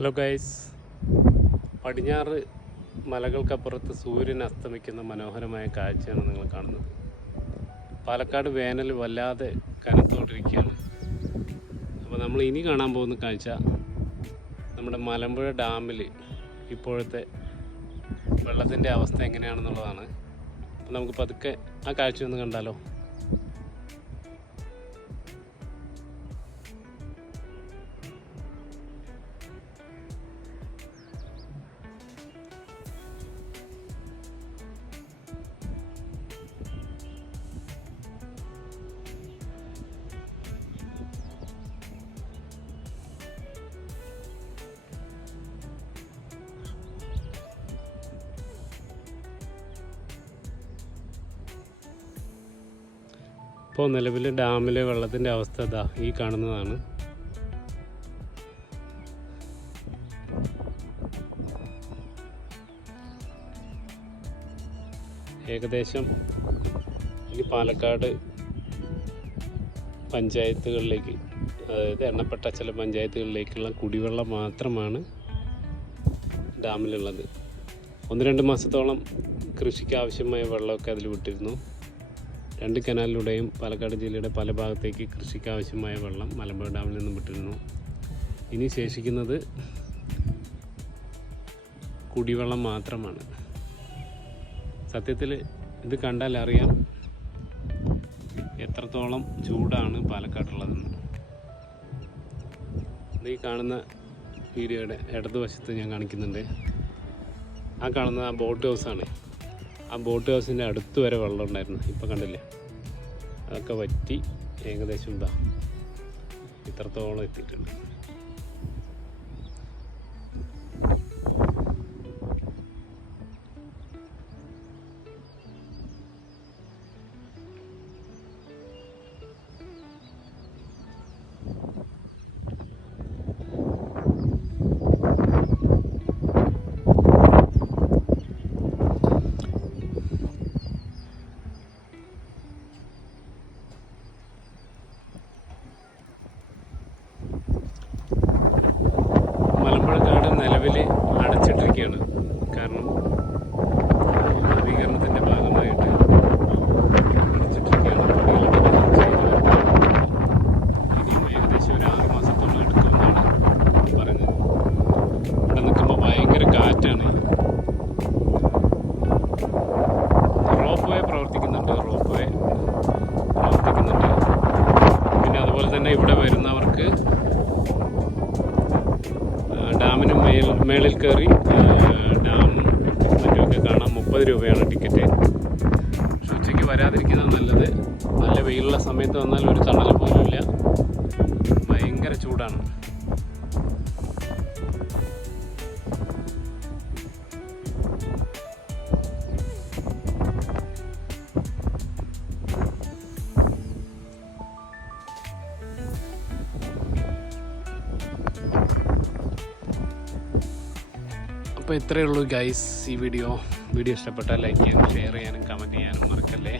Hello guys, പടിഞ്ഞാറ് മലകൾക്കപ്പുറത്ത് സൂര്യൻ അസ്തമിക്കുന്ന മനോഹരമായ കാഴ്ചയാണ് നിങ്ങൾ കാണുന്നത്. പാലക്കാട് വേനൽ വല്ലാതെ കനത്തോണ്ടിരിക്കുകയാണ്. അപ്പോൾ നമ്മൾ ഇനി കാണാൻ പോകുന്ന കാഴ്ച നമ്മുടെ മലമ്പുഴ ഡാമിൽ ഇപ്പോഴത്തെ വെള്ളത്തിൻ്റെ അവസ്ഥ എങ്ങനെയാണെന്നുള്ളതാണ്. അപ്പോൾ നമുക്ക് പതുക്കെ ആ കാഴ്ച ഒന്ന് കണ്ടാലോ. ഇപ്പോൾ നിലവിൽ ഡാമിലെ വെള്ളത്തിൻ്റെ അവസ്ഥ ഇതാ ഈ കാണുന്നതാണ്. ഏകദേശം ഈ പാലക്കാട് പഞ്ചായത്തുകളിലേക്ക്, അതായത് എണ്ണപ്പെട്ട ചില പഞ്ചായത്തുകളിലേക്കുള്ള കുടിവെള്ളം മാത്രമാണ് ഡാമിലുള്ളത്. 1-2 മാസത്തോളം കൃഷിക്ക് ആവശ്യമായ വെള്ളമൊക്കെ അതിൽ വിട്ടിരുന്നു. 2 കനാലിലൂടെയും പാലക്കാട് ജില്ലയുടെ പല ഭാഗത്തേക്ക് കൃഷിക്ക് ആവശ്യമായ വെള്ളം മലമ്പുഴ ഡാമിൽ നിന്നും വിട്ടിരുന്നു. ഇനി ശേഷിക്കുന്നത് കുടിവെള്ളം മാത്രമാണ്. സത്യത്തിൽ ഇത് കണ്ടാൽ അറിയാം എത്രത്തോളം ചൂടാണ് പാലക്കാടുള്ളതെന്ന്. ഈ കാണുന്ന വീഡിയോയുടെ ഇടതുവശത്ത് ഞാൻ കാണിക്കുന്നുണ്ട്. ആ കാണുന്നത് ആ ബോട്ട് ഹൗസാണ്. ആ ബോട്ട് ഹൗസിൻ്റെ അടുത്ത് വരെ വെള്ളം ഉണ്ടായിരുന്നു. ഇപ്പോൾ കണ്ടില്ലേ, അതൊക്കെ വറ്റി ഏകദേശം ഇത്രത്തോളം എത്തിയിട്ടുണ്ട്. നിലവിൽ അടച്ചിട്ടിരിക്കുകയാണ്. കാരണം നവീകരണത്തിൻ്റെ ഭാഗമായിട്ട് അടച്ചിട്ടിരിക്കുകയാണ്. ഇനിയും ഏകദേശം ഒരു 6 മാസത്തോളം എടുക്കുമെന്നാണ് പറയുന്നത്. ഇവിടെ നിൽക്കുമ്പോൾ ഭയങ്കര കാറ്റാണ്. റോപ്പ് വേ പ്രവർത്തിക്കുന്നുണ്ട്. പിന്നെ അതുപോലെ തന്നെ ഇവിടെ വരുന്നവർക്ക് ഡാമിന് മേളിൽ കയറി ഡാം മറ്റുമൊക്കെ കാണാം. 30 രൂപയാണ് ടിക്കറ്റ്. പക്ഷെ ഉച്ചയ്ക്ക് വരാതിരിക്കുന്നത് നല്ലത്. നല്ല വെയിലുള്ള സമയത്ത് വന്നാൽ ഒരു തണൽ പോലും ഇല്ല. ഭയങ്കര ചൂടാണ്. അപ്പോൾ ഇത്രയേ ഉള്ളൂ ഗൈസ്. ഈ വീഡിയോ ഇഷ്ടപ്പെട്ടാൽ ലൈക്ക് ചെയ്യാനും ഷെയർ ചെയ്യാനും കമൻറ്റ് ചെയ്യാനും മറക്കല്ലേ.